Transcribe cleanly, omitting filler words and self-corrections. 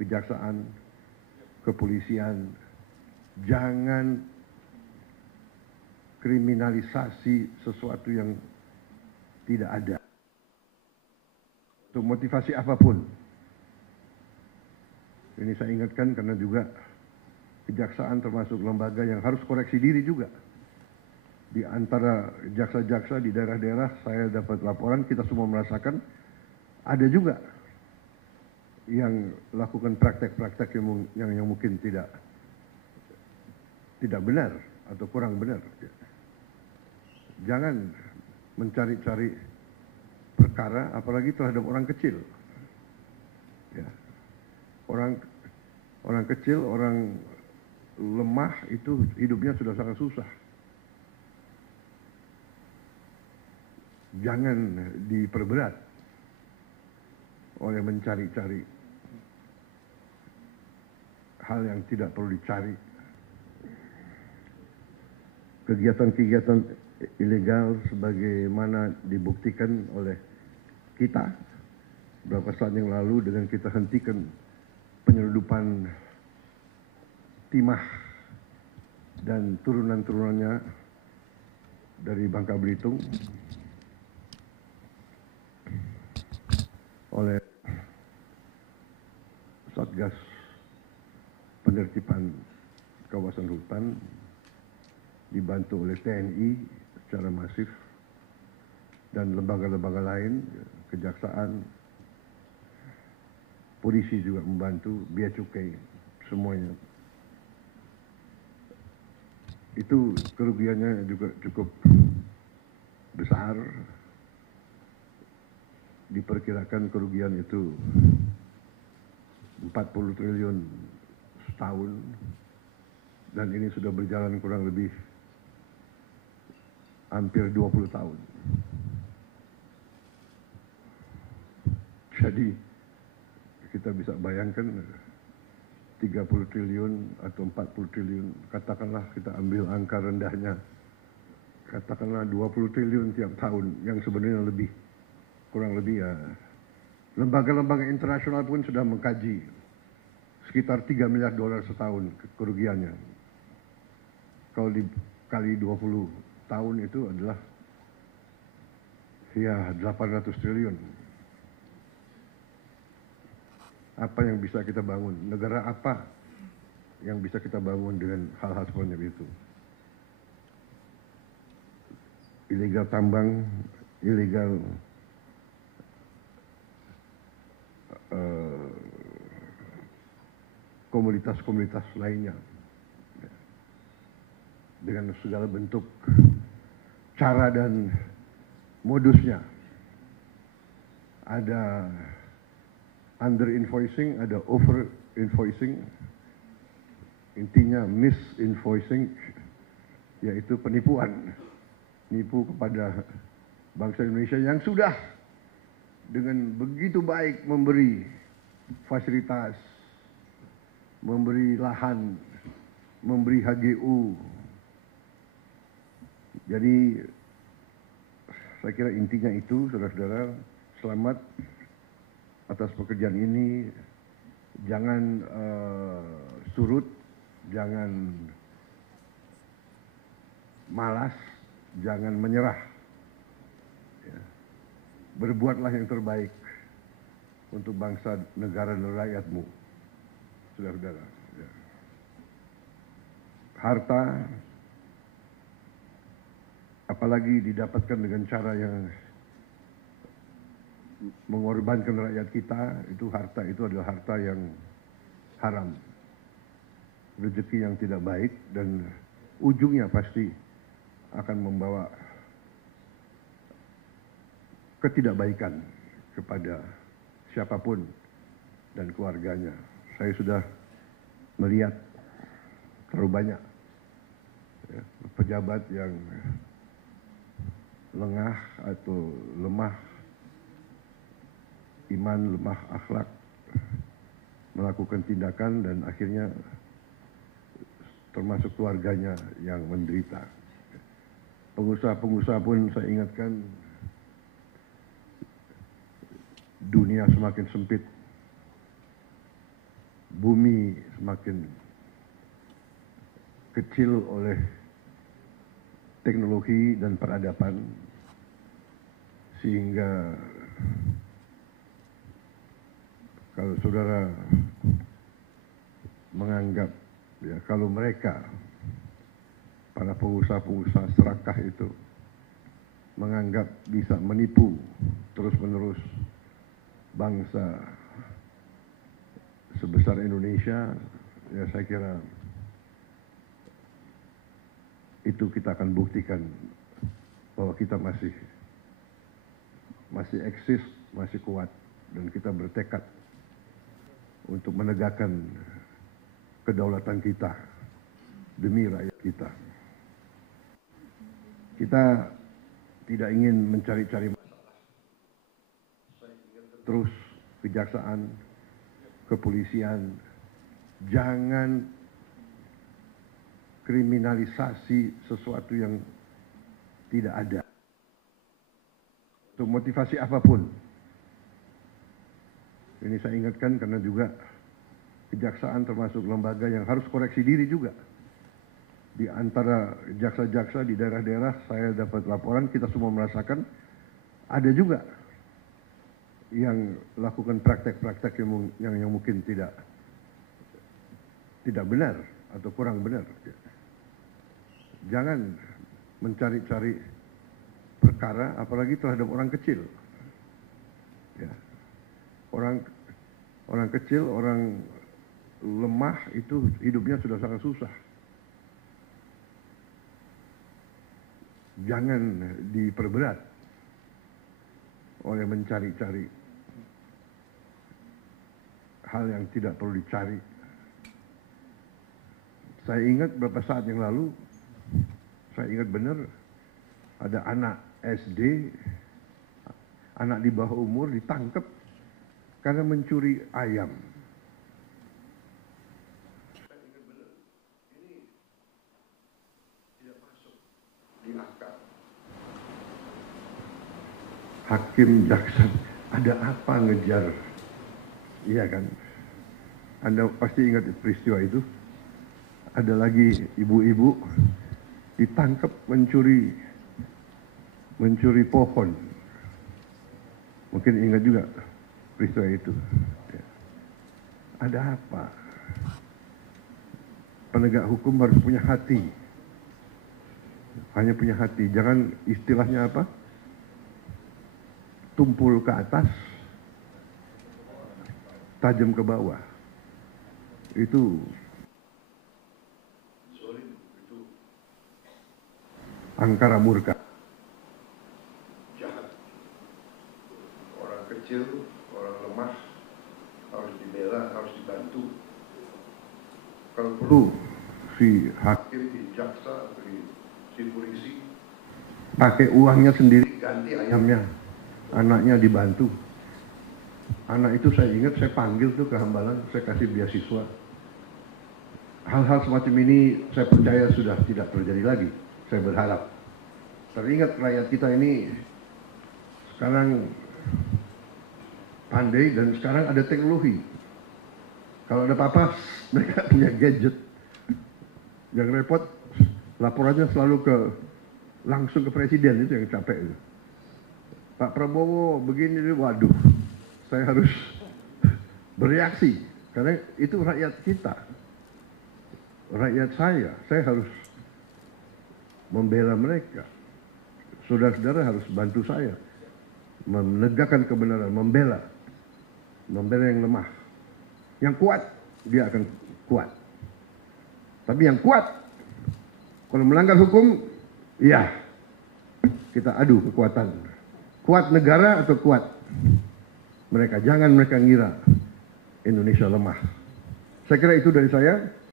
kejaksaan, kepolisian, jangan kriminalisasi sesuatu yang tidak ada. Untuk motivasi apapun. Ini saya ingatkan karena juga kejaksaan termasuk lembaga yang harus koreksi diri juga. Di antara jaksa-jaksa di daerah-daerah saya dapat laporan, kita semua merasakan ada juga yang lakukan praktek-praktek yang mungkin tidak benar atau kurang benar. Jangan mencari-cari perkara, apalagi terhadap orang kecil. Ya. Orang kecil, orang lemah itu hidupnya sudah sangat susah. Jangan diperberat oleh mencari-cari hal yang tidak perlu dicari. Kegiatan-kegiatan ilegal sebagaimana dibuktikan oleh kita beberapa saat yang lalu dengan kita hentikan penyeludupan timah dan turunan-turunannya dari Bangka Belitung oleh Satgas Penertiban Kawasan Hutan dibantu oleh TNI secara masif dan lembaga-lembaga lain, kejaksaan, polisi juga membantu, bea cukai, semuanya. Itu kerugiannya juga cukup besar. Diperkirakan kerugian itu 40 triliun setahun, dan ini sudah berjalan kurang lebih hampir 20 tahun. Jadi kita bisa bayangkan 30 triliun atau 40 triliun, katakanlah kita ambil angka rendahnya, katakanlah 20 triliun tiap tahun, yang sebenarnya lebih, kurang lebih ya. Lembaga-lembaga internasional pun sudah mengkaji sekitar 3 miliar dolar setahun kerugiannya. Kalau dikali 20 tahun itu adalah ya 800 triliun. Apa yang bisa kita bangun? Negara apa yang bisa kita bangun dengan hal-hal seperti itu? Ilegal tambang, ilegal komunitas-komunitas lainnya, dengan segala bentuk cara dan modusnya. Ada under invoicing, ada over invoicing, intinya misinvoicing, yaitu penipuan, nipu kepada bangsa Indonesia yang sudah dengan begitu baik memberi fasilitas, memberi lahan, memberi HGU. Jadi saya kira intinya itu, saudara-saudara, selamat atas pekerjaan ini. Jangan surut, jangan malas, jangan menyerah. Ya. Berbuatlah yang terbaik untuk bangsa, negara, dan rakyatmu, saudara-saudara. Ya. Harta, apalagi didapatkan dengan cara yang mengorbankan rakyat kita, itu harta itu adalah harta yang haram, rezeki yang tidak baik, dan ujungnya pasti akan membawa ketidakbaikan kepada siapapun dan keluarganya. Saya sudah melihat terlalu banyak ya, pejabat yang lengah atau lemah iman, lemah akhlak, melakukan tindakan dan akhirnya termasuk keluarganya yang menderita. Pengusaha-pengusaha pun saya ingatkan, dunia semakin sempit. bumi semakin kecil oleh teknologi dan peradaban, sehingga kalau saudara menganggap ya kalau mereka para pengusaha-pengusaha serakah itu menganggap bisa menipu terus-menerus bangsa sebesar Indonesia, ya saya kira itu kita akan buktikan bahwa kita masih eksis, masih kuat, dan kita bertekad untuk menegakkan kedaulatan kita demi rakyat kita. Kita tidak ingin mencari-cari masalah. Saya ingin terus kejaksaan, kepolisian, jangan kriminalisasi sesuatu yang tidak ada. Untuk motivasi apapun. Ini saya ingatkan karena juga kejaksaan termasuk lembaga yang harus koreksi diri juga. Di antara jaksa-jaksa di daerah-daerah saya dapat laporan, kita semua merasakan ada juga yang lakukan praktek-praktek yang mungkin tidak benar atau kurang benar. Jangan mencari-cari perkara, apalagi terhadap orang kecil. Ya. Orang kecil, orang lemah itu hidupnya sudah sangat susah. Jangan diperberat oleh mencari-cari hal yang tidak perlu dicari. Saya ingat beberapa saat yang lalu, saya ingat benar ada anak SD, anak di bawah umur ditangkap karena mencuri ayam. Saya ingat benar, ini tidak masuk di akal. Hakim, jaksa, ada apa ngejar? Iya kan? Anda pasti ingat peristiwa itu. Ada lagi ibu-ibu ditangkap mencuri pohon. Mungkin ingat juga peristiwa itu. Ada apa? Penegak hukum harus punya hati. Hanya punya hati. Jangan istilahnya apa? Tumpul ke atas, tajam ke bawah. Itu angkara murka. Jahat. Orang kecil, orang lemah harus dibela, harus dibantu. Kalau perlu si hakim, si jaksa, si polisi pakai uangnya sendiri ganti ayamnya, anaknya dibantu. Anak itu saya ingat saya panggil tuh ke Hambalang, saya kasih beasiswa. Hal-hal semacam ini saya percaya sudah tidak terjadi lagi. Saya berharap. Teringat rakyat kita ini sekarang pandai dan sekarang ada teknologi. Kalau ada apa-apa, mereka punya gadget. Yang repot, laporannya selalu langsung ke presiden, itu yang capek. Itu. Pak Prabowo begini, waduh, saya harus bereaksi. Karena itu rakyat kita. Rakyat saya harus membela mereka. Saudara-saudara harus bantu saya menegakkan kebenaran, membela yang lemah. Yang kuat, dia akan kuat. Tapi yang kuat, kalau melanggar hukum, ya kita adu kekuatan. Kuat negara atau kuat mereka. Jangan mereka ngira Indonesia lemah. Saya kira itu dari saya.